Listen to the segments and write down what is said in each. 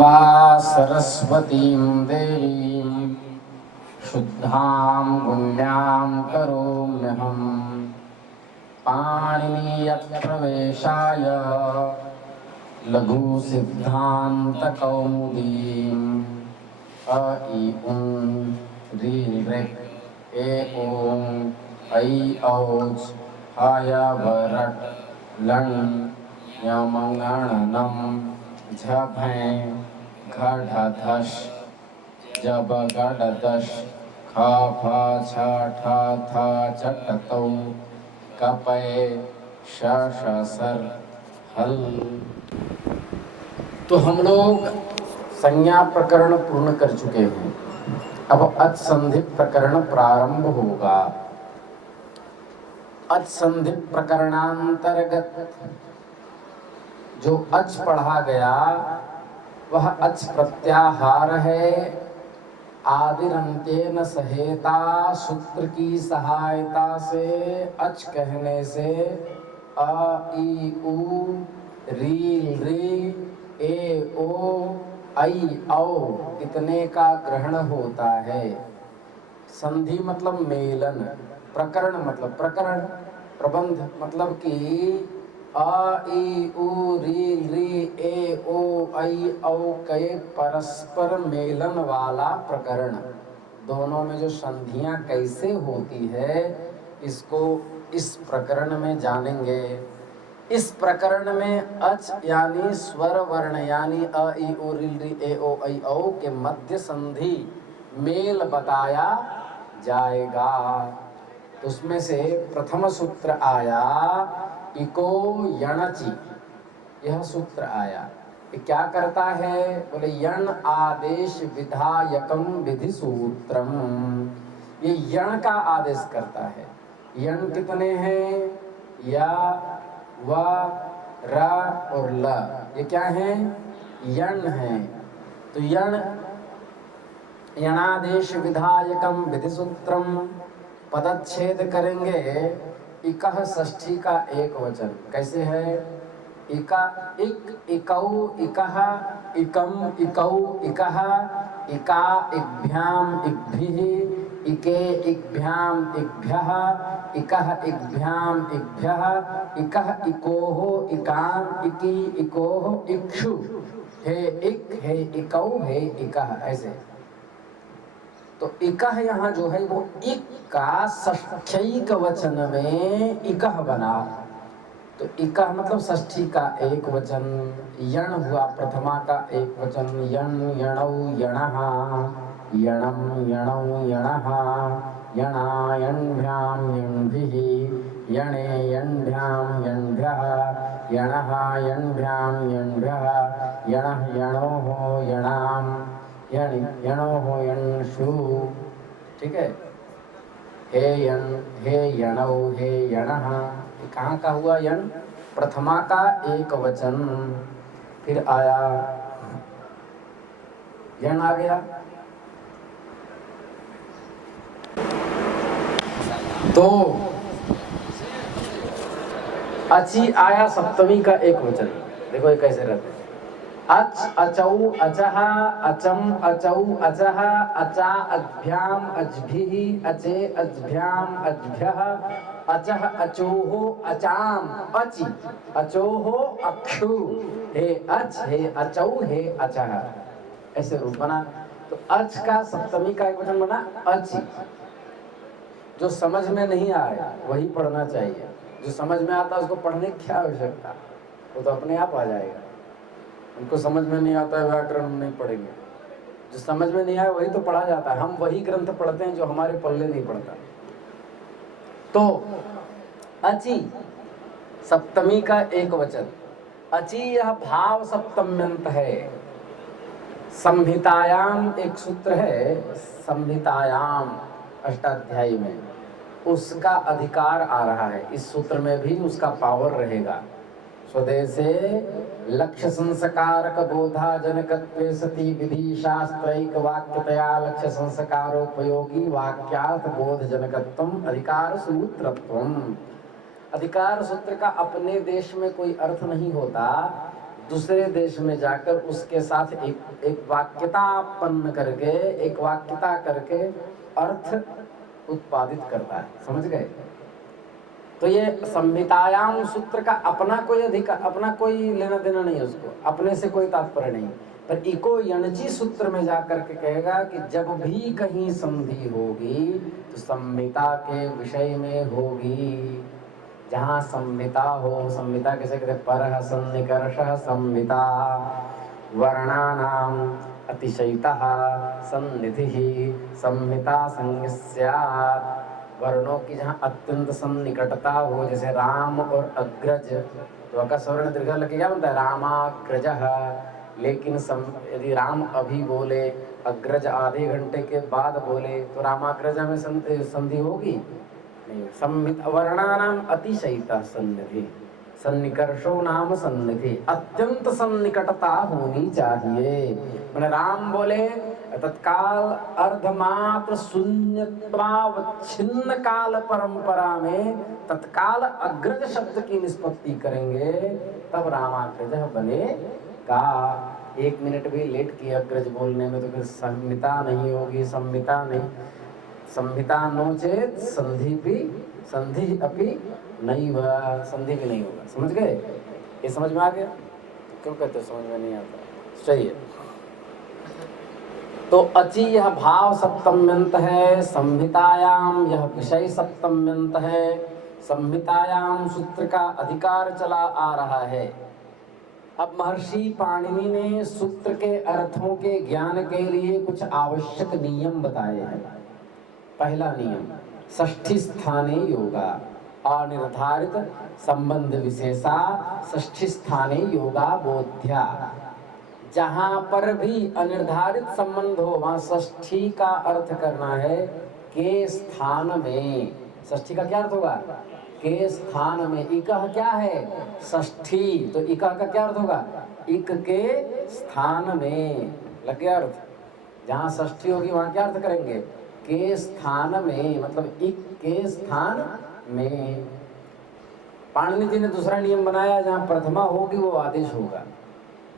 त्वा सरस्वतीं देवीं शुद्धां पुण्यां करोम्यहम् पाणिनीयप्रवेशाय लघुसिद्धान्तकौमुदीम् अ इ उं ऋ ऋक् ए ओं ऐ औच आय वरट् लण् ञमङणनं झभै घढधश् जबगडदश् ख फ छ ठ थ चटतौ कपय श ष सर हल। तो हम लोग संज्ञा प्रकरण पूर्ण कर चुके हैं। अब अच संधि प्रकरण प्रारंभ होगा। अच संधि प्रकरणांतर्गत जो अच पढ़ा गया वह अच प्रत्याहार है। आदिरंत्येन सहेता सूत्र की सहायता से अच कहने से अ इ उ री ऋ ए ओ ऐ औ इतने का ग्रहण होता है। संधि मतलब मेलन, प्रकरण मतलब प्रकरण, प्रबंध मतलब कि अ इ उ री ऋ ए ओ ऐ औ के परस्पर मेलन वाला प्रकरण। दोनों में जो संधियां कैसे होती है इसको इस प्रकरण में जानेंगे। इस प्रकरण में अच यानी स्वर वर्ण यानी अ इ उ ऋ ऋ ए ओ ऐ औ के मध्य संधि मेल बताया जाएगा। उसमें से प्रथम सूत्र आया इको यणचि, यह सूत्र आया। ये क्या करता है बोले यण आदेश विधायकम विधि सूत्रम। ये यण का आदेश करता है। यण कितने हैं? या व र और ल, ये क्या हैं? यण हैं। तो यण यणादेश विधायकम विधि सूत्रम पदच्छेद करेंगे। इकह षष्ठी का एक वचन कैसे है? इका इक इकौ इकह इकम इकौ इकह इका इक्भ्याम इक्भिः इके इक्भ्याम इक्भ्यः इकह इक्भ्याम इक्भ्यः इकह इकोः इकाम इकी इकोः इक्षु हे इक हे इकौ हे इकह। ऐसे तो इकह यहाँ जो है वो इक का षष्ठ्यैक वचन में इकह बना। तो इकह मतलब षष्ठी का एक वचन। यण हुआ प्रथमा का एक वचन। यण यणौ यणः यणं यणौ यणः यणा यण्भ्यां यण्भिः यणे यण्भ्यां यण्भ्यः यणः यण्भ्यां यण्भ्यः यणः यणोः यणां यण यणोः यणशु। ठीक है। हे यण हे यणौ हे यणः, कहाँ का हुआ यण? प्रथमा का एक वचन। फिर आया यण आ गया। तो अची आया सप्तमी का एक वचन। देखो ये कैसे रहते हैं। अच अचौ अचः अचम अचौ अचः अचा अभ्याम अजभिः अचे अजभ्याम अजभ्यः अचः अचोः अचाम अचि अचोः अक्षु हे अच हे अचौ हे अचः। ऐसे रूप बना। तो अच का सप्तमी का एक वचन बना अचि। जो समझ में नहीं आए वही पढ़ना चाहिए। जो समझ में आता है उसको पढ़ने की क्या आवश्यकता, वो तो अपने आप आ जाएगा। उनको समझ में नहीं आता है व्याकरण नहीं पढ़ेंगे। जो समझ में नहीं आया वही तो पढ़ा जाता है। हम वही ग्रंथ पढ़ते हैं जो हमारे पल्ले नहीं पढ़ता। तो अचि सप्तमी का एक वचन। अचि यह भाव सप्तम्यंत है। संहितायाम एक सूत्र है, संहितायाम अष्टाध्यायी में उसका अधिकार आ रहा है। इस सूत्र में भी उसका पावर रहेगा। स्वदेशे लक्ष्य संस्कारक बोधा जनकत्वे सति विधि शास्त्रैक वाक्यतया लक्ष्य संस्कारोपयोगी वाक्यार्थ बोध जनकत्वम अधिकार सूत्रत्वम। अधिकार सूत्र का अपने देश में कोई अर्थ नहीं होता। दूसरे देश में जाकर उसके साथ एक वाक्यतापन्न करके, एक वाक्यता करके अर्थ उत्पादित करता है। समझ गए? तो ये संहितायाम सूत्र का अपना कोई अधिकार, अपना कोई लेना देना नहीं है, उसको अपने से कोई तात्पर्य नहीं। पर इको यणची सूत्र में जाकर के कहेगा कि जब भी कहीं संधि होगी तो संहिता के विषय में होगी। जहाँ संहिता हो, संहिता कैसे कहते हैं? परः सन्निकर्षः संहिता वर्णानाम अतिशयितः सन्निधिः संहिता संज्ञ स्यात्। वर्णों की जहाँ अत्यंत सन्निकटता हो, जैसे राम और अग्रज, तो अकस्वर्ण दीर्घ लग क्या बनता है? रामाग्रजः। लेकिन यदि राम अभी बोले, अग्रज आधे घंटे के बाद बोले, तो रामाग्रज में संधि होगी नहीं। संहित वर्णानाम अतिशयिता सन्निधि, सन्निकर्षो नाम सन्निधि, अत्यंत सन्निकटता होनी चाहिए। मैंने राम बोले तत्काल अर्धमात्र शून्यत्वावच्छिन्न काल परंपरा में तत्काल अग्रज शब्द की निष्पत्ति करेंगे, तब रामाग्रज बनेगा। 1 मिनट भी लेट किया अग्रज बोलने में तो फिर संहिता नहीं होगी। संहिता नहीं, संहिता नो चेत संधि अपि नहीं हुआ, संधि भी नहीं होगा। समझ गए? ये समझ में आ गया? क्यों कहते समझ में नहीं आता? सही है। तो अचि यह भाव सप्तम्यंत है, संहितायाम यह विषय सप्तम्यंत है। संहितायाम सूत्र का अधिकार चला आ रहा है। अब महर्षि पाणिनि ने सूत्र के अर्थों के ज्ञान के लिए कुछ आवश्यक नियम बताए हैं। पहला नियम, षष्ठी स्थाने योगा, अनिर्धारित संबंध विशेषा षष्ठी स्थाने योगा बोध्या। जहां पर भी अनिर्धारित संबंध हो वहां षष्ठी का अर्थ करना है के स्थान में। षष्ठी का क्या अर्थ होगा? के स्थान में। इकह क्या है? षष्ठी। तो इकह का क्या अर्थ होगा? इक के स्थान में। लग गया अर्थ? जहां षष्ठी होगी वहां क्या अर्थ करेंगे? के स्थान में, मतलब इक के स्थान में। पाणिनि जी ने दूसरा नियम बनाया, जहां प्रथमा होगी वो आदेश होगा।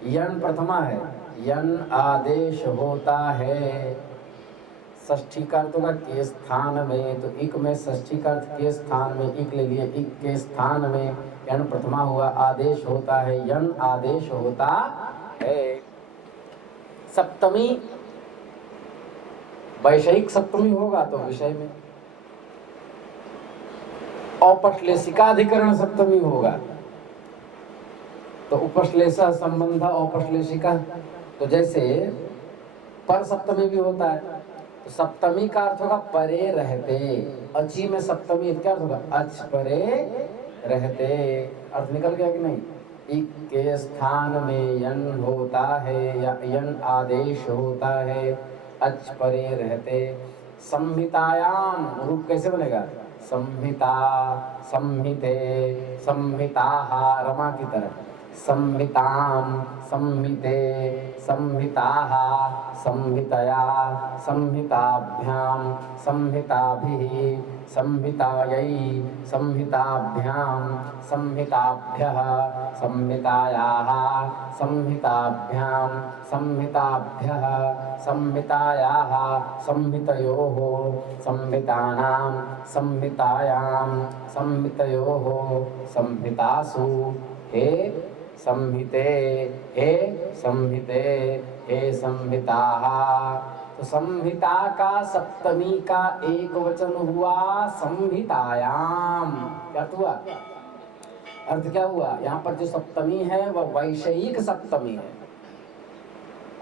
यण प्रथमा है, यण आदेश होता है। षष्ठी का अर्थ होगा के स्थान में, तो इक में षष्ठी का अर्थ के स्थान में, इक ले लिए, इक के स्थान में। यण प्रथमा हुआ, आदेश होता है, यण आदेश होता है। सप्तमी वैषयिक सप्तमी होगा तो विषय में। औपश्लेषिकाधिकरण सप्तमी होगा तो उपश्लेष संबंध औपश्लेषिका। तो जैसे पर सप्तमी भी होता है, तो सप्तमी का अर्थ होगा परे रहते। अची में सप्तमी क्या अर्थ होगा? अच परे रहते। अर्थ निकल गया कि नहीं? इक के स्थान में यन होता है या यन आदेश होता है, अच परे रहते। संहितायाम रूप कैसे बनेगा? संहिता, संहिते, संहिताः, रमा की तरह। संहिताम, संहिते, संहिताः, संहितया, संहिताभ्याम, संहिताभिः, संहितायै, संहिताभ्याम, संहिताभ्यः, संहितायाः, संहिताभ्याम, संहिताभ्यः, संहितायाः, संहितयोः, संहितानां, संहितायां, संहितयोः, संहितासु, हे संहिते, हे संहिते, हे संहिताः। तो संहिता का सप्तमी का एक वचन हुआ संहितायाम। क्या हुआ? अर्थ क्या हुआ? यहाँ पर जो सप्तमी है वह वैषयिक सप्तमी है।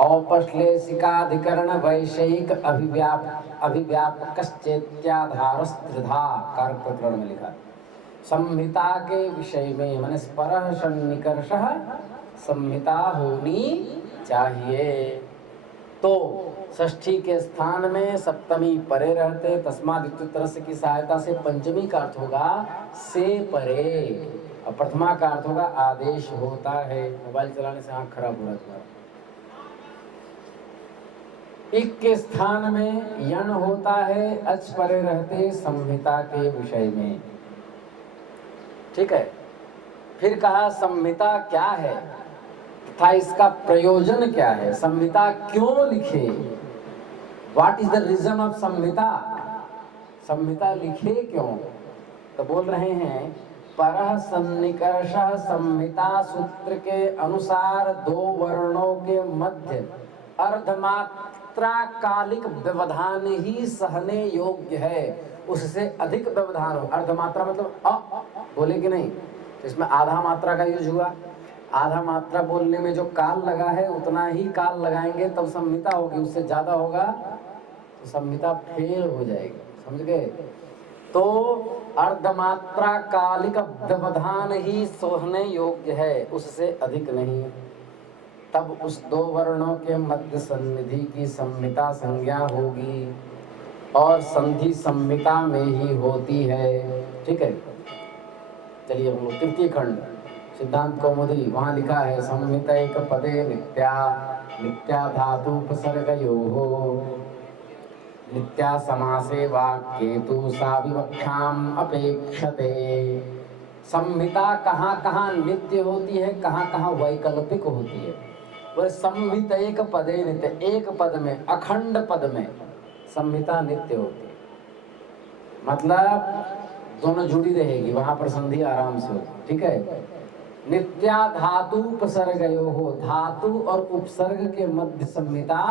औपश्लेषिकाधिकरण वैषयिक अभिव्यापकश्चेत्याधारस्त्रिधा कारक प्रकरण में लिखा। संहिता के विषय में माने परः सन्निकर्षः संहिता होनी चाहिए। तो षष्ठी के स्थान में सप्तमी परे रहते, तस्माद् इत्युत्तरस्य की सहायता से पंचमी का अर्थ होगा से परे, और प्रथमा का अर्थ होगा आदेश होता है। मोबाइल चलाने से आंख खराब हो रहा है। इक के स्थान में यण होता है, अच परे रहते संहिता के विषय में। ठीक है। फिर कहा संहिता क्या है? था इसका प्रयोजन क्या है, संहिता क्यों लिखे, what is the reason of संहिता, संहिता लिखे क्यों। तो बोल रहे हैं परः सन्निकर्ष संहिता सूत्र के अनुसार दो वर्णों के मध्य अर्धमात्रा कालिक व्यवधान ही सहने योग्य है, उससे अधिक व्यवधान हो। अर्धमात्रा मतलब बोले कि नहीं, तो इसमें आधा मात्रा का यूज हुआ। आधा मात्रा बोलने में जो काल लगा है उतना ही काल लगाएंगे तब संहिता होगी, उससे ज्यादा होगा तो संहिता फेल हो जाएगी, समझ गए। तो अर्धमात्रा कालिक व्यवधान ही सोहने योग्य है, उससे अधिक नहीं। तब उस दो वर्णों के मध्य सन्निधि की संहिता संज्ञा होगी और संधि संहिता में ही होती है। ठीक है, चलिए हम लोग तृतीय खंड सिद्धांत कौमुदी, वहां लिखा है संहिता एक पदे नित्या, नित्या धातु उपसर्गयोः, नित्या समासे वाक्ये तु सा विवक्षाम अपेक्षते। संहिता कहाँ कहाँ नित्य होती है, कहाँ कहाँ वैकल्पिक होती है। वह संहिता एक पदे नित्य, एक पद में, अखंड पद में संहिता नित्य होती है, मतलब दोनों जुड़ी रहेगी, वहां पर संधि आराम से होती। ठीक है, नित्या धातु उपसर्गयोः, धातु और उपसर्ग के मध्य संहिता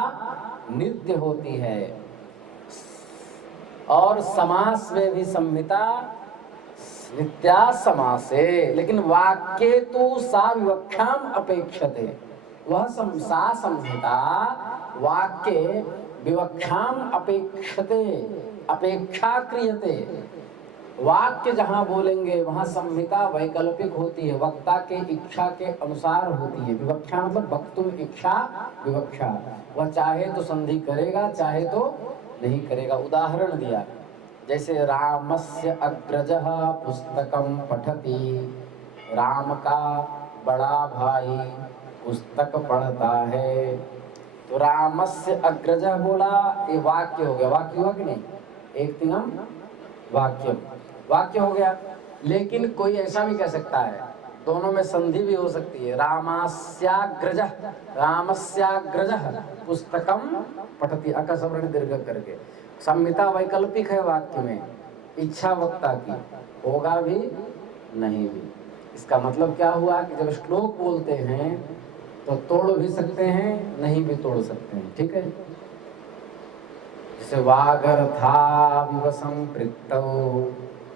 नित्य होती है। और समास में भी संहिता नित्या समासे, लेकिन वाक्ये तु सा विवक्षाम अपेक्षते, वह सा संहिता वाक्ये विवक्षाम अपेक्षते, अपेक्षा क्रियते। वाक्य जहाँ बोलेंगे वहाँ संहिता वैकल्पिक होती है, वक्ता के इच्छा के अनुसार होती है। विवक्षा मतलब वक्तुम इच्छा विवक्षा, वह चाहे तो संधि करेगा, चाहे तो नहीं करेगा। उदाहरण दिया, जैसे रामस्य अग्रजः पुस्तकम पठति, राम का बड़ा भाई पुस्तक पढ़ता है। तो रामस्य अग्रजः बोला, ये वाक्य हो गया, वाक्य हुआ कि नहीं, एक तिंगम वाक्य, वाक्य हो गया। लेकिन कोई ऐसा भी कह सकता है, दोनों में संधि भी हो सकती है, रामस्याग्रजः, रामस्याग्रजः पुस्तकम पठति, अकसवर्ण दीर्घ करके। संहिता वैकल्पिक है वाक्य में, इच्छा वक्ता की, होगा भी नहीं भी। इसका मतलब क्या हुआ कि जब श्लोक बोलते हैं तो तोड़ भी सकते हैं, नहीं भी तोड़ सकते हैं। ठीक है, जैसे वागर्था इव संपृक्तौ,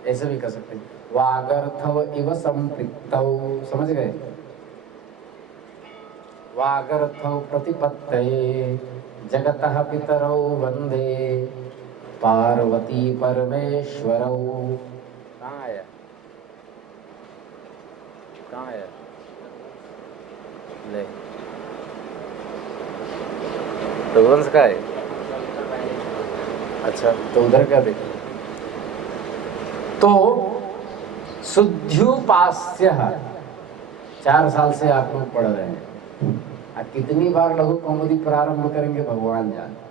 ऐसे भी कर सकते हैं, वागर्थव इव संपृक्तौ, समझ गए। वागर्थौ प्रतिपत्तये जगतः पितरौ वंदे पार्वती परमेश्वरौ। कहाँ आया, कहाँ आया, ले रघुवंश का है। अच्छा, तो उधर क्या देखो, तो शुद्ध्युपास्य 4 साल से आप लोग पढ़ रहे हैं, अब कितनी बार लघु कौमुदी प्रारंभ करेंगे भगवान जाने।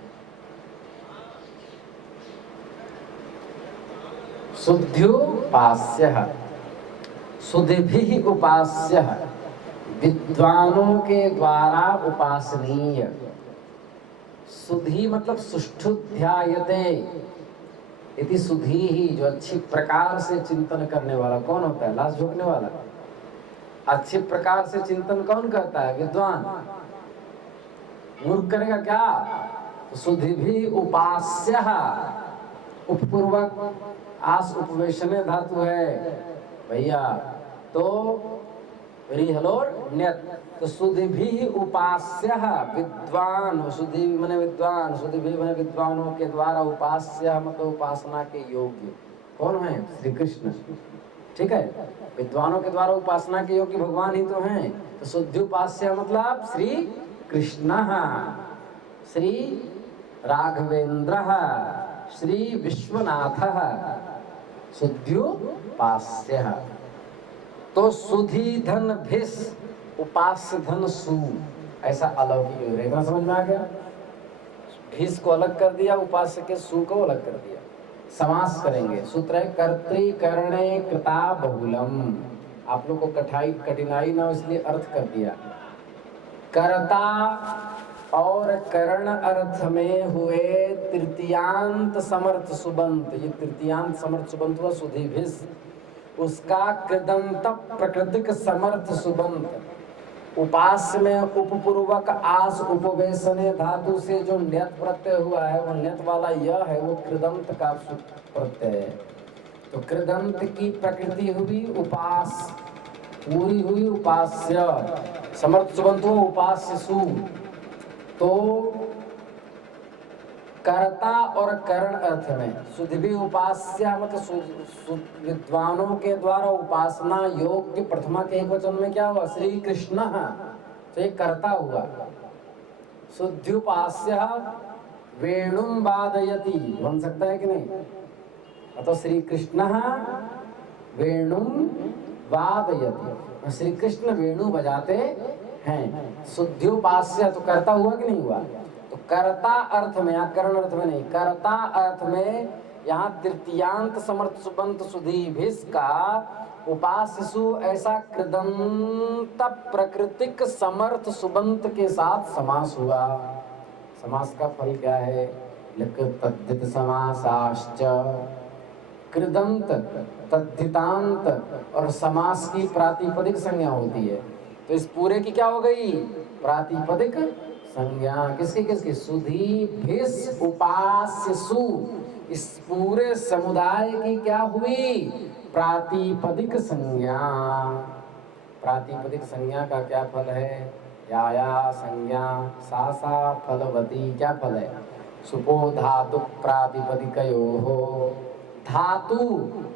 शुद्ध्युपास्य, शुद्धिभिः उपास्य, विद्वानों के द्वारा उपासनीय। सुधि मतलब सुष्ठु ध्यायते, इति सुधि ही, जो अच्छी प्रकार से चिंतन करने वाला। कौन होता है, लाश झोंकने वाला। अच्छी प्रकार से चिंतन कौन करता है, विद्वान। मूर्ख करेगा क्या। तो सुधि भी उपास्य, उपपूर्वक आस उपवेशने धातु है भैया, तो रिहलोर न्यत, तो सुधि भी उपास्य, विद्वान, सुधि माने विद्वान, सुधि भी माने विद्वानों के द्वारा उपास्य मतलब उपासना के योग्य। कौन है, श्री कृष्ण। ठीक है, विद्वानों के द्वारा उपासना के योग्य भगवान ही तो हैं। तो शुद्धि उपास्य मतलब श्री कृष्ण, श्री राघवेंद्र, श्री विश्वनाथ, शुद्ध्युपास्य। तो सुधि धन भिस, उपास्य धन सु, ऐसा अलौकिक हो रहा है। समझ में आ गया। भिस को अलग कर दिया, उपास्य के सु को अलग कर दिया। समास करेंगे, सूत्र है कर्तृकरणे कृता बहुलम। आप लोग को कठिनाई ना हो इसलिए अर्थ कर दिया। कर्ता और करण अर्थ में हुए तृतीयांत समर्थ सुबंत, ये तृतीयांत समर्थ सुबंत हुआ सुधीभिस, उसका कृदंत प्रकृतिक समर्थ सुबंत, उपास्य में उपपूर्वक आस उपवेशने धातु से जो न्यत प्रत्यय हुआ है वो न्यत वाला यह है, वो कृदंत का प्रत्यय है। तो कृदंत की प्रकृति हुई उपास, पूरी हुई उपास्य, समर्थ सुबंत हुआ उपास्य सु। तो कर्ता और करण अर्थ में सुधि उपास्य मतलब विद्वानों के द्वारा उपासना योग्य प्रथमा के एक वचन में क्या हुआ? श्री कृष्ण, तो ये कर्ता हुआ। शुद्ध्युपास्य वेणुम वादयति बन सकता है कि नहीं? अतः श्री कृष्ण वेणुम वादयति, श्री कृष्ण वेणु बजाते हैं। शुद्ध्युपास्य तो कर्ता हुआ कि नहीं हुआ? तो कर्ता अर्थ में, यहाँ करण अर्थ में नहीं, कर्ता अर्थ में यहाँ तृतीयांत समर्थ सुबंत सुधीभिस का उपाससु ऐसा कृदंत प्रकृतिक समर्थ सुबंत के साथ समास हुआ। समास का फल क्या है? लिख तद्धित समासाश्च, कृदंत तद्धितांत और समास की प्रातिपदिक संज्ञा होती है। तो इस पूरे की क्या हो गई? प्रातिपदिक संज्ञा। किसकी किसकी? सुधी भिस उपास्य सु, इस पूरे समुदाय की क्या हुई? प्रातिपदिक संज्ञा। प्रातिपदिक संज्ञा का क्या फल है? या संज्ञा सा सा फलवती, क्या फल है? सुपो धातु प्रातिपदिकयोः, धातु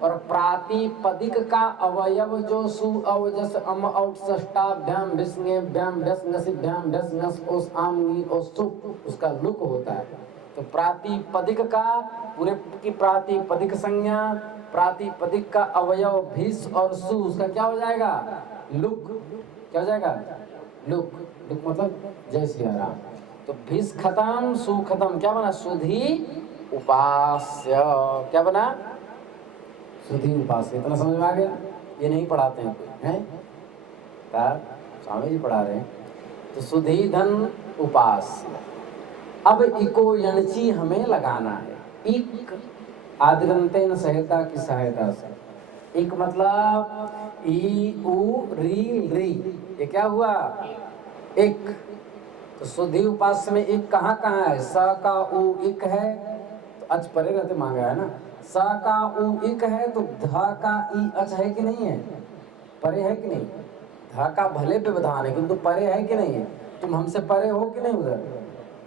और प्रातिपदिक का अवयव जो सु अवजस अम औट षष्टाभ्याम भिस्ङेभ्याम ढस्ङसिभ्याम ढस्ङस ओस आम नी ओस सुप, उसका लुक होता है। तो प्रातिपदिक का पूरे की प्रातिपदिक संज्ञा, प्रातिपदिक का अवयव भिस और सु, उसका क्या हो जाएगा? लुक। क्या हो जाएगा? लुक। लुक मतलब जय सिया राम। तो भिस खत्म सु खत्म, क्या बना? सुधी उपास्य। क्या बना? सुधी उपास्य। इतना समझ में आ गया? ये नहीं पढ़ाते हैं कोई, हैं? स्वामी जी पढ़ा रहे हैं। तो सुधी धन उपास्य। अब इको यणची हमें लगाना है, इक आदिगंतेन सहायता की सहायता से। इक मतलब ई उ री री, ये क्या हुआ? इक। तो सुधी उपास्य में इक कहाँ कहाँ है? स का उ इक है, तो अच परे रहते मांगा है ना। स का उ इक है तो ध का ई अच है कि नहीं है? परे है कि नहीं? ध का भले व्यवधान है किंतु परे है कि नहीं है? तुम हमसे परे हो कि नहीं? उधर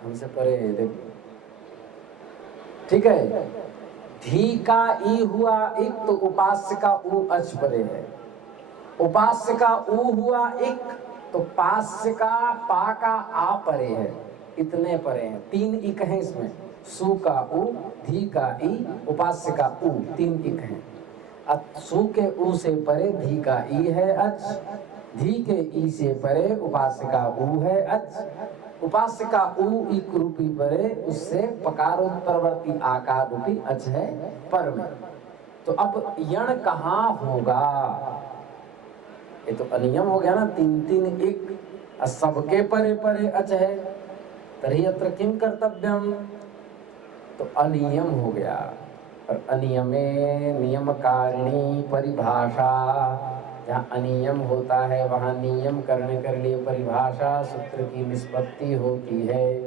हमसे परे है, देखो ठीक है। धी का ई हुआ इक तो उपास्य का उ अच परे है। उपास्य का उ हुआ इक तो पास्य का पा का आ परे है। इतने परे हैं, तीन इक हैं इसमें। सु का उ, धी का ई, उपास्य का उ, तीन इक हैं। सु के उ से परे धी का ई है अच, धी के ई से परे उपास्य का उ है अच, उपास्य का उ इक रूपी परे, उससे पकारोत्तरवर्ती आकार रूपी अच है पर में। तो अब यण कहाँ होगा? ये तो अनियम हो गया ना, तीन तीन इक, सबके परे परे अच है, तर्हि अत्र किम कर्तव्यम? तो अनियम हो गया। और अनियमे नियमकारिणी परिभाषा, जहाँ अनियम होता है वहाँ नियम करने के लिए परिभाषा सूत्र की निष्पत्ति होती है।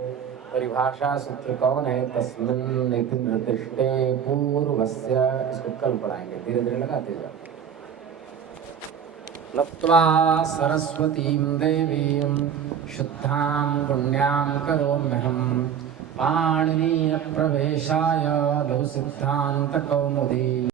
परिभाषा सूत्र कौन है? तस्मिन् इति निर्दिष्टे पूर्वस्य। इसको कल पढ़ाएंगे, धीरे धीरे लगाते जाओ। नत्वा सरस्वतीं देवीं शुद्धां पुण्यां करोम्यहं, पाणिनीयप्रवेशाय लघुसिद्धान्तकौमुदी।